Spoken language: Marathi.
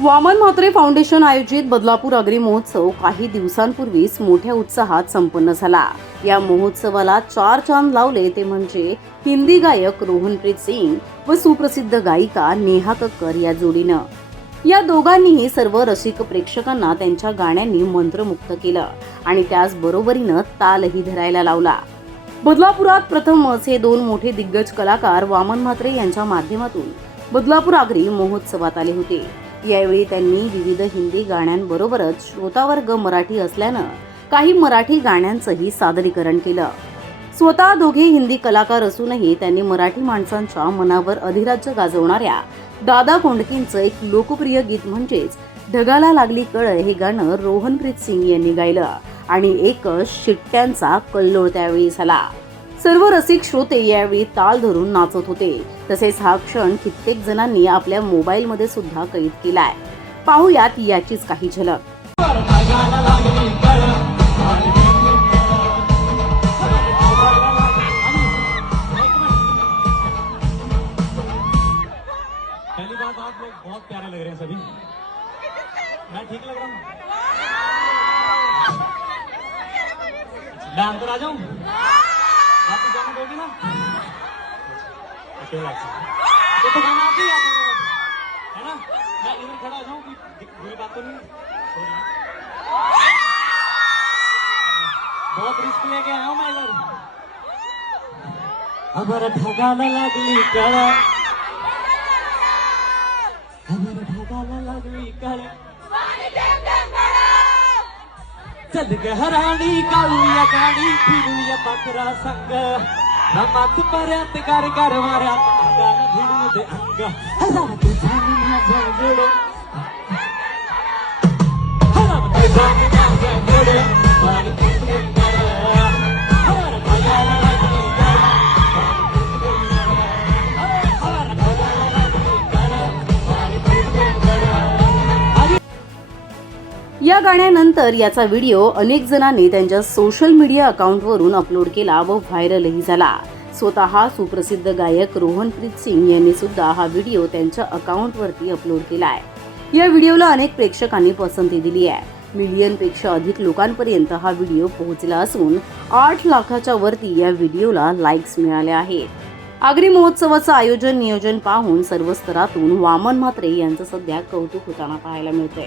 वामन म्हात्रे फाउंडेशन आयोजित बदलापूर अग्री महोत्सव काही दिवसांपूर्वीच मोठ्या उत्साहात संपन्न झाला. या महोत्सवाला चार चांद लावले ते म्हणजे हिंदी गायक रोहनप्रीत सिंग व सुप्रसिद्ध गायिका नेहा कक्कर या जोडीनं. या दोघांनीही सर्व रसिक प्रेक्षकांना त्यांच्या गाण्यांनी मंत्रमुक्त केलं आणि त्याच बरोबरीनं तालही धरायला लावला. बदलापुरात प्रथमच हे दोन मोठे दिग्गज कलाकार वामन म्हात्रे यांच्या माध्यमातून बदलापूर आगरी महोत्सवात आले होते. यावेळी त्यांनी विविध हिंदी गाण्यांबरोबरच श्रोतावर्ग मराठी असल्यानं काही मराठी गाण्यांचंही सादरीकरण केलं. स्वतः दोघे हिंदी कलाकार असूनही त्यांनी मराठी माणसांच्या मनावर अधिराज्य गाजवणाऱ्या दादा कोंडकेंचं एक लोकप्रिय गीत म्हणजेच ढगाला लागली कळ हे गाणं रोहनप्रीत सिंग यांनी गायलं आणि एकच शिट्ट्यांचा कल्लोळ त्यावेळी झाला. सर्व रसिक श्रोते यावेळी ताल धरून नाचत होते. तसेच हा क्षण कित्येक जणांनी आपल्या मोबाईलमध्ये सुद्धा कैद केलाय. पाहुयात याचीच काही झलक. पहली बात आप लोग बहुत प्यारे लग रहे हैं सभी। मैं ठीक लग रहा हूँ? मैं अंदर आ जाऊं? अकेला तो तो गाना आप ही आप है ना मैं इधर खड़ा हो जाऊं कोई बात तो नहीं Sorry। बहुत रिस्क लेके आया हूं मैं इधर अगर ठगाला लागली कळा अगर ढगाला लागली कळ चल ग हराणी गाणी फिरूया संग Namatu marian tikari kari marian angga. Halam tijanin hajar dulu Halam tijanin hajar dulu या गाण्यानंतर याचा व्हिडिओ अनेक जणांनी त्यांच्या सोशल मीडिया अकाउंटवरून अपलोड केला व व्हायरलही झाला. स्वतः सुप्रसिद्ध गायक रोहनप्रीत सिंग यांनी सुद्धा हा व्हिडिओ त्यांच्या अकाउंटवरती अपलोड केला आहे या व्हिडिओला अनेक प्रेक्षकांनी पसंती दिली आहे. मिलियनपेक्षा अधिक लोकांपर्यंत हा व्हिडिओ पोहोचला असून आठ लाखाच्या वरती या व्हिडिओला लाईक्स मिळाले आहेत. आगरी महोत्सवाचं आयोजन नियोजन पाहून सर्व स्तरातून वामन म्हात्रे यांचं सध्या कौतुक होताना पाहायला मिळतंय.